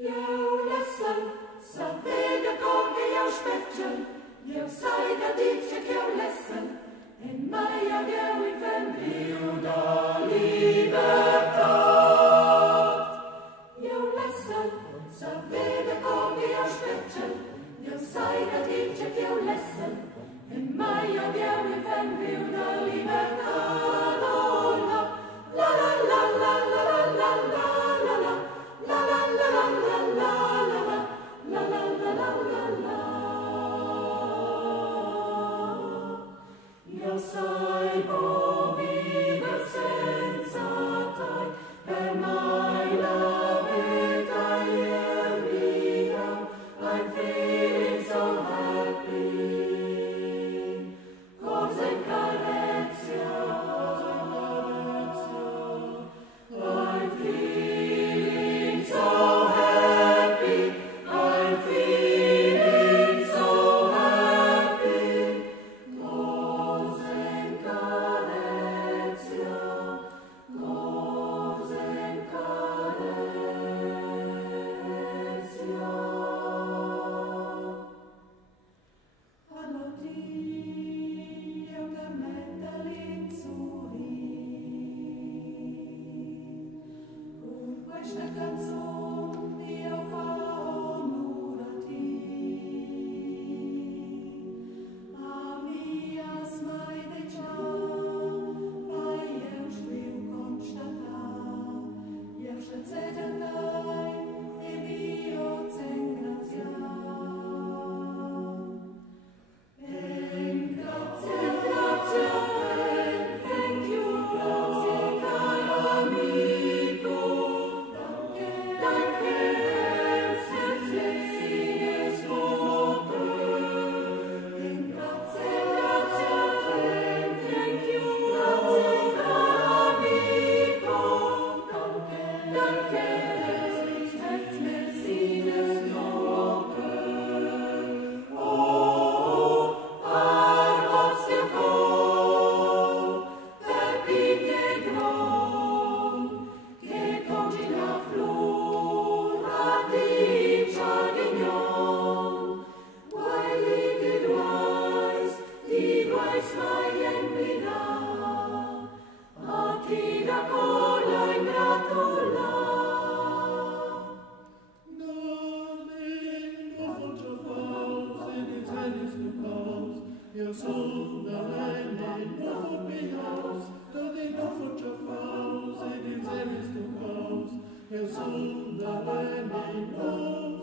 Eu ledsen, sa vägen går jag spetsen. Jag säger att dit jag är ledsen. En maja går i fem bjuda libertad. Jag ledsen, sa vägen går jag spetsen. Jag säger att dit jag är ledsen. En maja går i fem bjuda libertad. La la la la la la la la la. La la la la la la la la la la la la la. Jag sai på viver senza tai, per mai la vita mia. I'm feeling so happy. Cause in Carezia, I'm feeling so happy. I'm feeling so happy. Cause in Carezia, cause in Carezia. Hanno Dio che metta l'insulina. Con questa canzone io farò onore a te. A mia smaj deča, pa je uspel konštatar. Je še ceden daj, je bio cengrazia. Cengrazia, thank you, grazie, caro amico. Danke, herzlich grazie, thank you, grazie, caro amico. Danke, herzlich oh, Argostia col, per pigne gron, che congi la flora di Chardignon. Why did wise my embina, a ti da cola ingratula. Jag såg när regnet var förbi oss, då det var fort och faus, i din sämst och kaos. Jag såg när regnet var